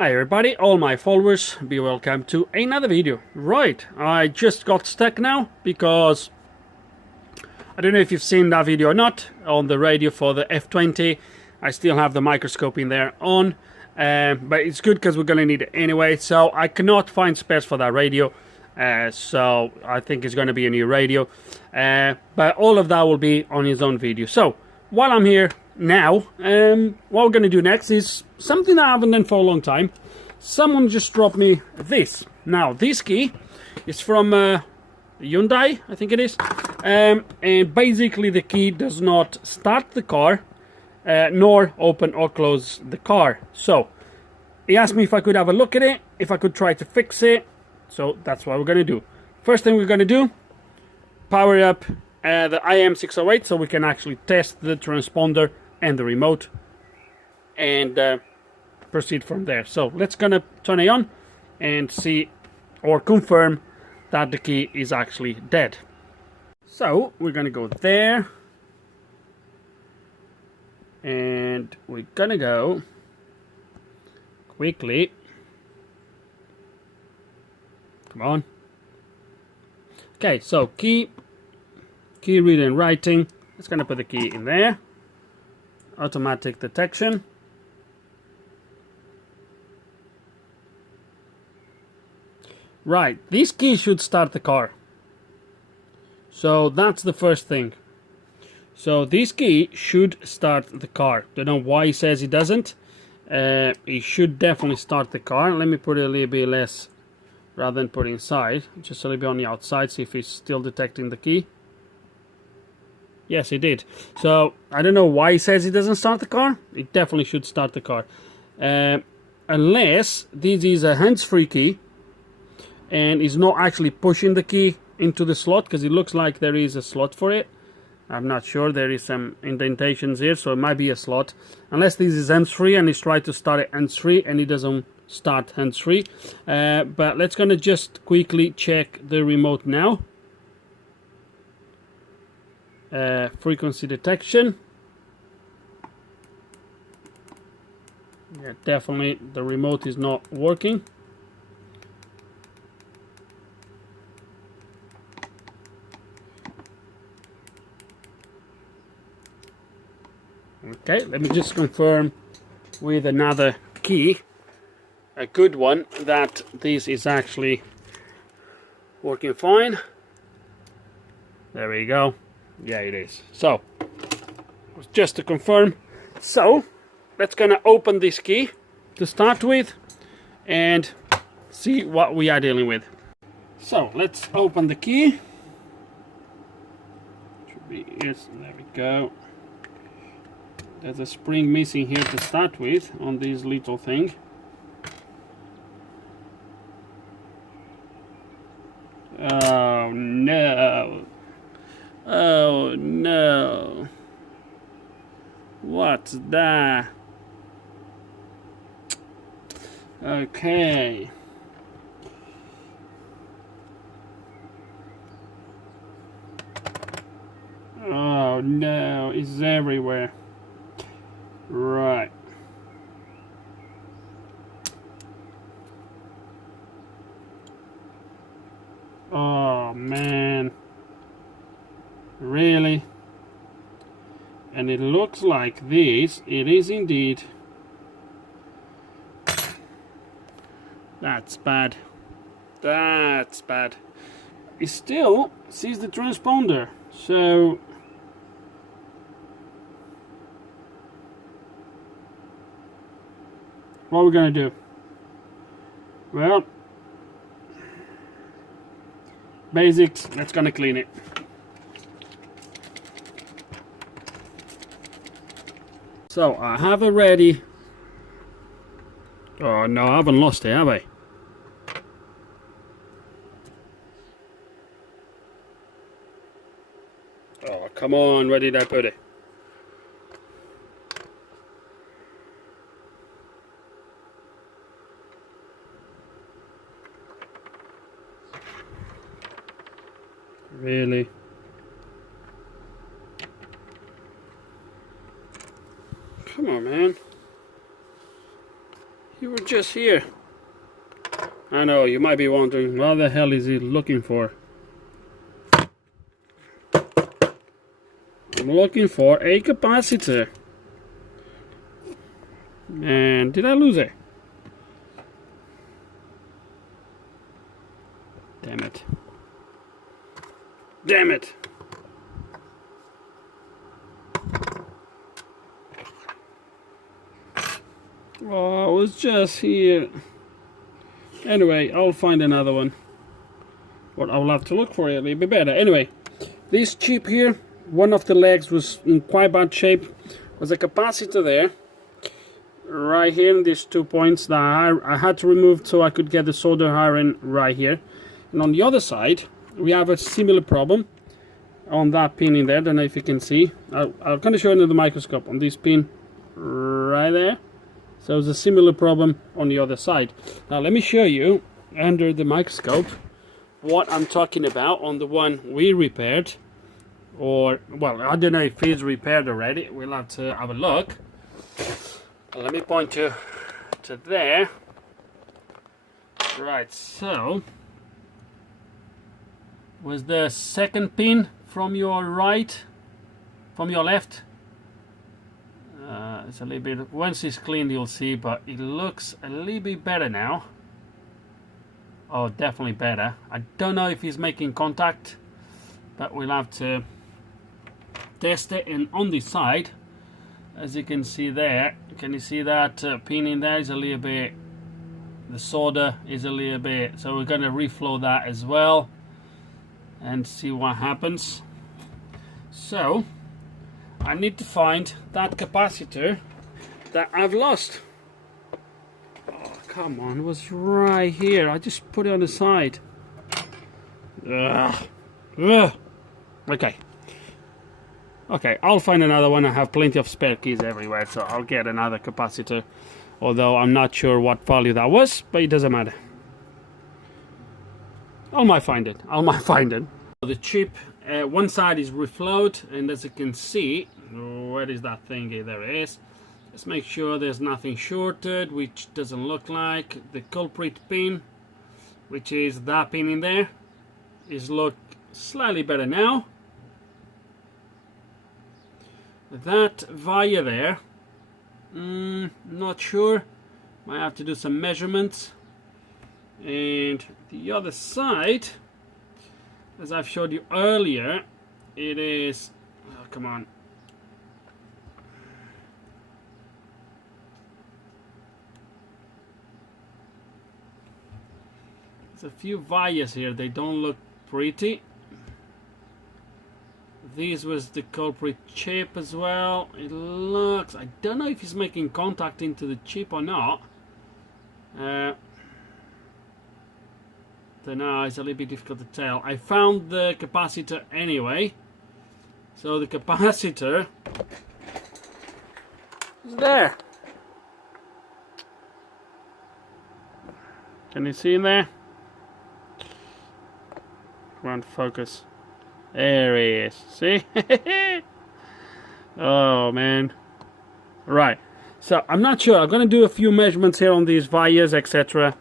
Hi everybody, all my followers, be welcome to another video. Right, I just got stuck now because I don't know if you've seen that video or not on the radio for the F20. I still have the microscope in there on, but it's good because we're going to need it anyway. So I cannot find spares for that radio, so I think it's going to be a new radio. But all of that will be on his own video. So while I'm here now, what we're going to do next is something that I haven't done for a long time. Someone just dropped me this. Now this key is from Hyundai, I think it is, and basically the key does not start the car nor open or close the car. So he asked me if I could have a look at it, if I could try to fix it. So that's what we're going to do. First thing we're going to do, power up the IM608 so we can actually test the transponder and the remote and proceed from there. So let's gonna turn it on and see or confirm that the key is actually dead. So we're gonna go there and we're gonna go quickly. Come on. Okay, so key reading and writing. It's gonna put the key in there. Automatic detection. Right, this key should start the car. So that's the first thing. So this key should start the car. Don't know why he says it doesn't. It should definitely start the car. Let me put it a little bit less rather than put it inside. Just a little bit on the outside, see if it's still detecting the key. Yes, it did. So I don't know why he says it doesn't start the car. It definitely should start the car. Unless this is a hands-free key and is not actually pushing the key into the slot, because it looks like there is a slot for it. I'm not sure. There is some indentations here, so it might be a slot. Unless this is hands-free and he's trying to start it hands-free and it doesn't start hands-free. But let's gonna just quickly check the remote now. Frequency detection. Yeah, definitely the remote is not working. Okay, let me just confirm with another key, a good one, that this is actually working fine. There we go. Yeah, it is. So just to confirm, so let's gonna open this key to start with and see what we are dealing with. So let's open the key. Should be, yes, there we go. There's a spring missing here to start with on this little thing. Oh no. Oh no. What's that? Okay. Oh no, it's everywhere. Right. Oh man. Really? And it looks like this. It is indeed. That's bad. That's bad. It still sees the transponder. So what we're gonna do? Well, basics, let's gonna clean it. So I have already. Oh no, I haven't lost it, have I? Oh come on, where did I put it? Really? Come on, man. You were just here. I know, you might be wondering, what the hell is he looking for? I'm looking for a capacitor. And did I lose it? Damn it. Damn it. Oh, it was just here. Anyway, I'll find another one. What I'll have to look for it, it'll be better. Anyway, this chip here, one of the legs was in quite bad shape. Was a capacitor there. Right here in these 2 points that I had to remove so I could get the solder iron right here. And on the other side, we have a similar problem on that pin in there. I don't know if you can see. I'll kind of show it under the microscope on this pin right there. So it's a similar problem on the other side. Now let me show you under the microscope what I'm talking about on the one we repaired. Or, well, I don't know if it's repaired already. We'll have to have a look. Let me point to there. Right, so was the second pin from your right, from your left? It's a little bit, once it's cleaned you'll see, but it looks a little bit better now. Oh, definitely better. I don't know if he's making contact, but we'll have to test it. And on this side, as you can see there, can you see that pin in there is a little bit, the solder is a little bit, so we're going to reflow that as well and see what happens. So I need to find that capacitor that I've lost. Oh, come on, it was right here. I just put it on the side. Ugh. Ugh. Okay, I'll find another one. I have plenty of spare keys everywhere, so I'll get another capacitor. Although I'm not sure what value that was, but it doesn't matter. I might find it. The chip, one side is reflowed, and as you can see, where is that thingy? There it is. Let's make sure there's nothing shorted, which doesn't look like. The culprit pin, which is that pin in there, is look slightly better now. That via there, not sure. Might have to do some measurements. And the other side, as I've showed you earlier, it is, oh, come on. There's a few vias here, they don't look pretty. This was the culprit chip as well. It looks, I don't know if he's making contact into the chip or not. Don't know, it's a little bit difficult to tell. I found the capacitor anyway. So the capacitor is there. Can you see in there? Come on, focus. There he is. See? Oh, man. Right. So, I'm not sure. I'm going to do a few measurements here on these vias, etc.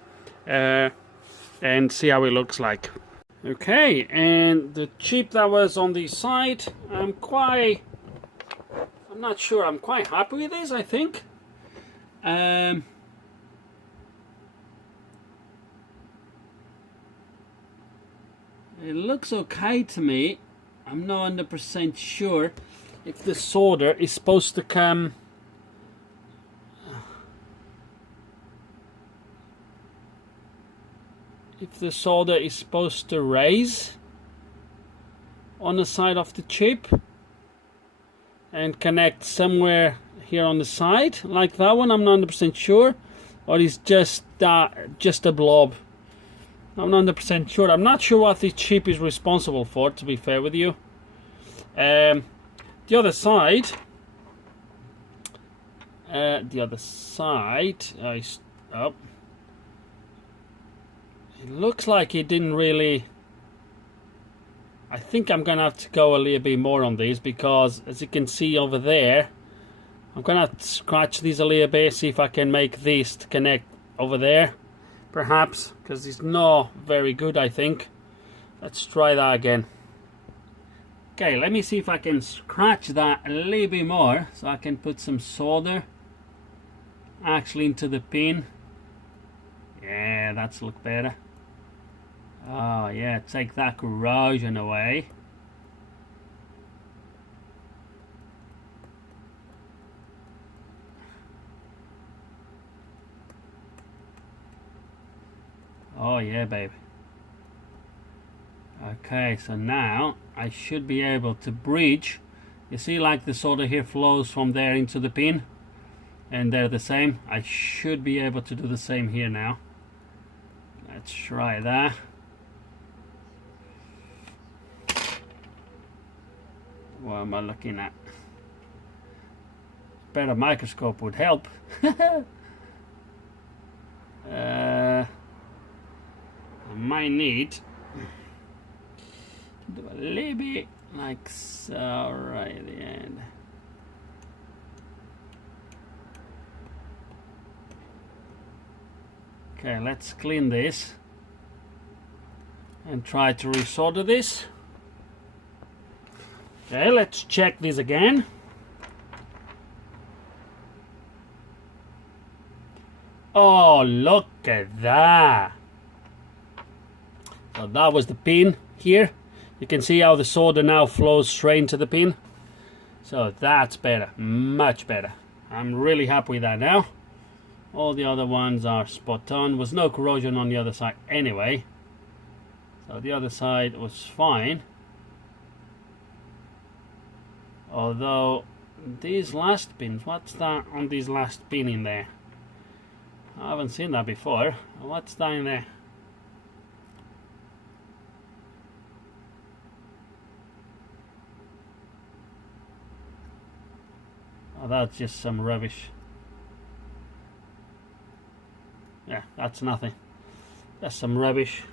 And see how it looks like. Okay, and the chip that was on the side, I'm not sure. I'm quite happy with this, I think. It looks okay to me. I'm not 100% sure if the solder is supposed to come. If the solder is supposed to raise on the side of the chip and connect somewhere here on the side, like that one. I'm not 100% sure, or is just a blob. I'm not 100% sure. I'm not sure what the chip is responsible for, to be fair with you. The other side, is up. It looks like it didn't really. I think I'm gonna have to go a little bit more on these, because as you can see over there, I'm gonna have to scratch these a little bit, see if I can make these to connect over there, perhaps, because it's not very good, I think. Let's try that again. Okay, let me see if I can scratch that a little bit more so I can put some solder actually into the pin. Yeah, that's look better. Oh yeah, take that corrosion away. Oh yeah, baby. Okay, so now I should be able to bridge. You see, like the solder here flows from there into the pin, and they're the same. I should be able to do the same here now. Let's try that. What am I looking at? Better microscope would help. I might need to do a little bit like so right at the end. Okay, let's clean this and try to resolder this. Okay, let's check this again. Oh, look at that. So that was the pin here. You can see how the solder now flows straight into the pin. So that's better, much better. I'm really happy with that now. All the other ones are spot on. Was no corrosion on the other side anyway. So the other side was fine. Although these last pins, what's that on these last pin in there? I haven't seen that before. What's that in there? Oh, that's just some rubbish. Yeah, that's nothing. That's some rubbish.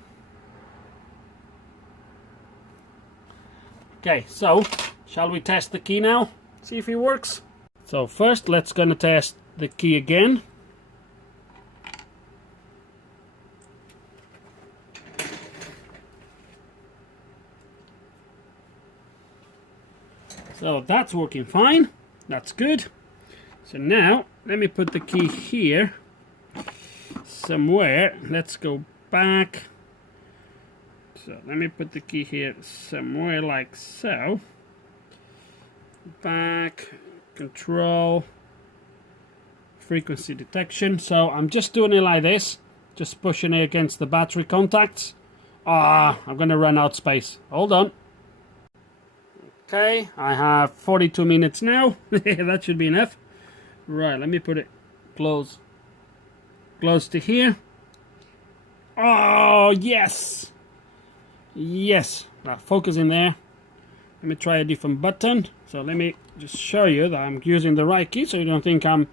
Okay, so shall we test the key now? See if it works. So first, let's gonna test the key again. So that's working fine. That's good. So now let me put the key here somewhere. Let's go back. So let me put the key here somewhere like so. Back, control, frequency detection. So I'm just doing it like this, just pushing it against the battery contacts. I'm gonna run out of space. Hold on. Okay, I have 42 minutes now. That should be enough. Right, let me put it close to here. Oh, yes. Yes. Now, focus in there. Let me try a different button. So let me just show you that I'm using the right key so you don't think I'm...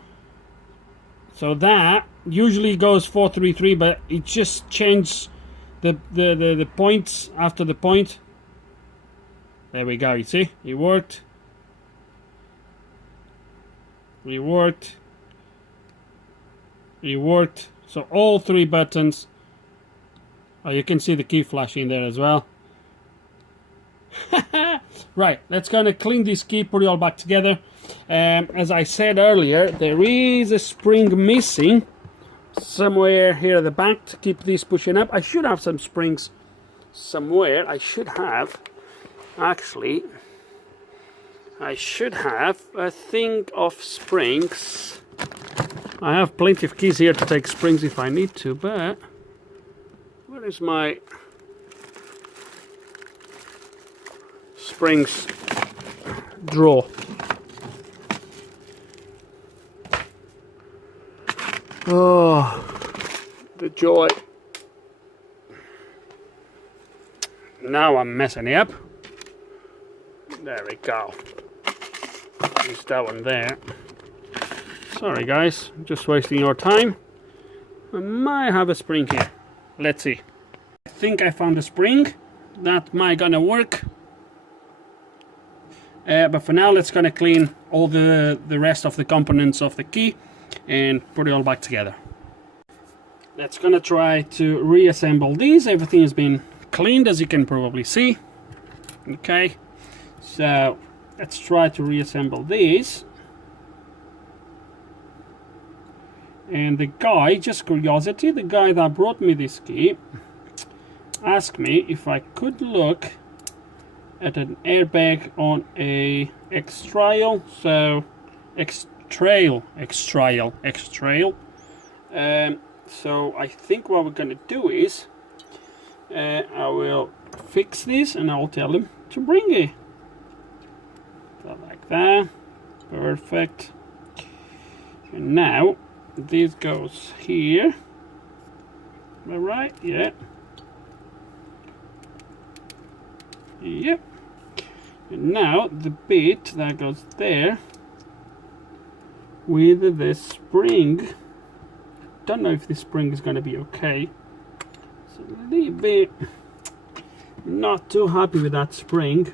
So that usually goes 433, but it just changed the points after the point. There we go, you see? It worked. It worked. It worked. So all three buttons. Oh, you can see the key flashing there as well. Right, let's kind of clean this key, put it all back together. As I said earlier, there is a spring missing somewhere here at the back to keep this pushing up. I should have some springs somewhere. I should have a thing of springs. I have plenty of keys here to take springs if I need to, but where is my springs drawer? Oh, the joy. Now I'm messing it up. There we go. Use that one there. Sorry guys, just wasting your time. I might have a spring here. Let's see. I think I found a spring. That might gonna work. But for now, let's gonna clean all the rest of the components of the key and put it all back together. let's gonna try to reassemble these. Everything has been cleaned, as you can probably see. Okay, so let's try to reassemble these. And the guy, just curiosity, the guy that brought me this key asked me if I could look at an airbag on a X-Trail. So X-Trail. So I think what we're gonna do is I will fix this and I will tell him to bring it. So like that, perfect. And now this goes here. Am I right? Yeah. Yep. And now the bit that goes there with the spring. Don't know if this spring is going to be okay. It's a little bit not too happy with that spring.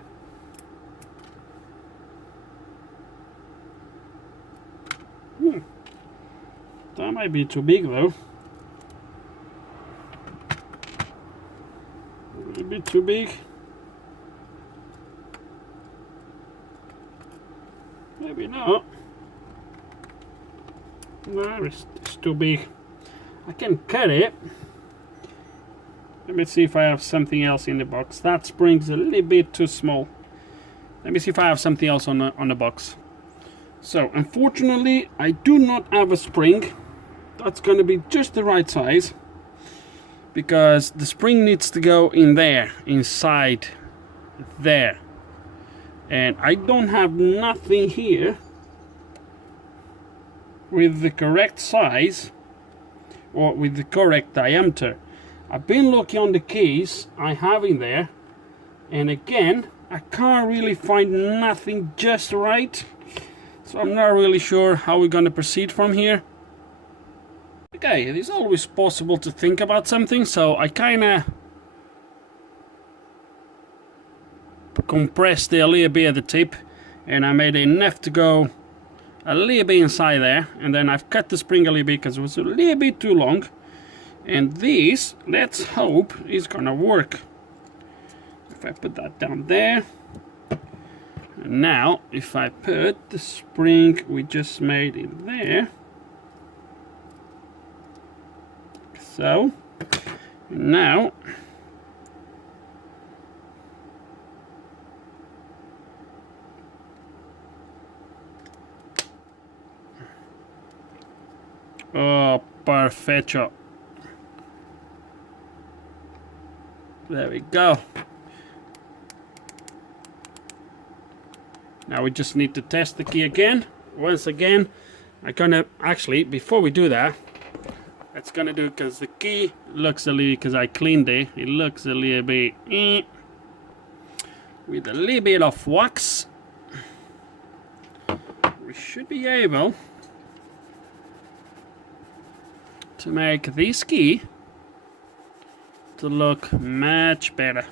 That might be too big though. A little bit too big. Maybe not. No, it's too big. I can cut it. Let me see if I have something else in the box. That spring's a little bit too small. Let me see if I have something else on the box. So, unfortunately, I do not have a spring. That's going to be just the right size. Because the spring needs to go in there, inside there. And I don't have nothing here with the correct size or with the correct diameter. I've been looking on the keys I have in there, and again I can't really find nothing just right, so I'm not really sure how we're gonna proceed from here. Okay, it is always possible to think about something, so I kinda compressed it a little bit at the tip, and I made enough to go a little bit inside there, and then I've cut the spring a little bit because it was a little bit too long. And this, let's hope, is gonna work. If I put that down there, and now if I put the spring we just made in there, so now oh, perfecto. There we go. Now we just need to test the key again. Once again, I'm gonna actually, before we do that, that's gonna do, because the key looks a little, because I cleaned it, it looks a little bit with a little bit of wax. We should be able to make this key to look much better.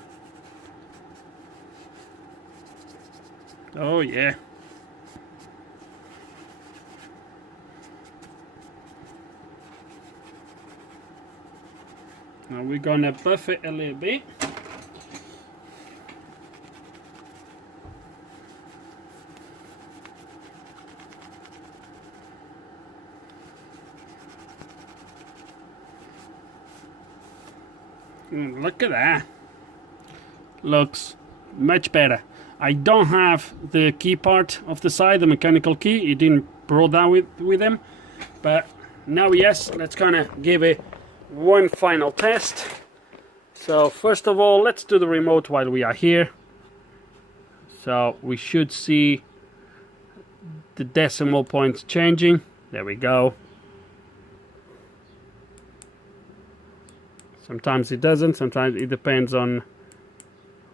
Oh yeah. Now we're gonna buff it a little bit. Look at that. Looks much better. I don't have the key part of the side, the mechanical key. He didn't brought that with him. But now, yes, let's gonna give it one final test. So first of all, let's do the remote while we are here. So we should see the decimal points changing. There we go. Sometimes it doesn't, sometimes it depends on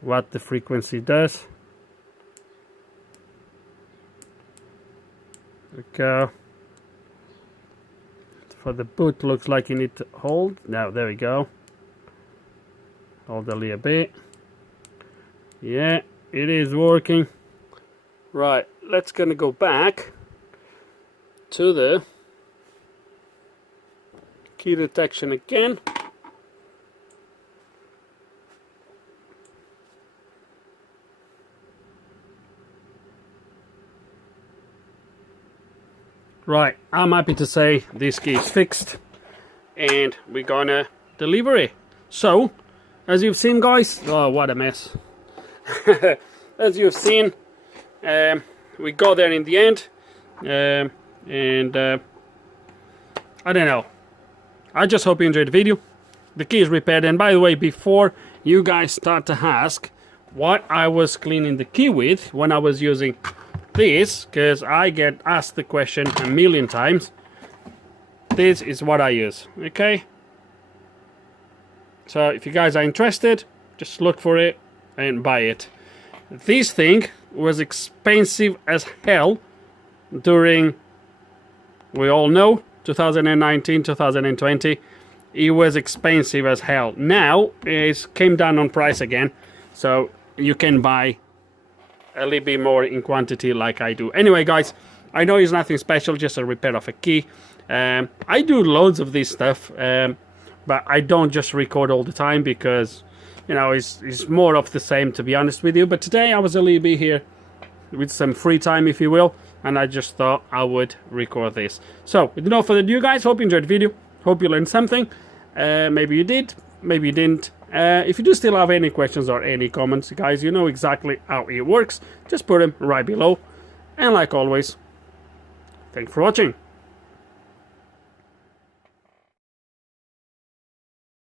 what the frequency does. There we go. For the boot, looks like you need to hold. Now, there we go. Hold a little bit. Yeah, it is working. Right, let's gonna go back to the key detection again. Right, I'm happy to say this key is fixed and we're gonna deliver it. So, as you've seen, guys, oh, what a mess. As you've seen, we got there in the end, and I don't know. I just hope you enjoyed the video. The key is repaired, and by the way, before you guys start to ask what I was cleaning the key with when I was using this, because I get asked the question a million times, this is what I use, okay? So if you guys are interested, just look for it and buy it. This thing was expensive as hell during, we all know, 2019, 2020. It was expensive as hell. Now it came down on price again, so you can buy a little bit more in quantity like I do. Anyway, guys, I know it's nothing special, just a repair of a key. I do loads of this stuff, but I don't just record all the time because, you know, it's more of the same, to be honest with you. But today I was a little bit here with some free time, if you will, and I just thought I would record this. So, with no further ado, guys, hope you enjoyed the video. Hope you learned something. Maybe you did, maybe you didn't. If you do still have any questions or any comments, guys, you know exactly how it works. Just put them right below. And like always, thanks for watching.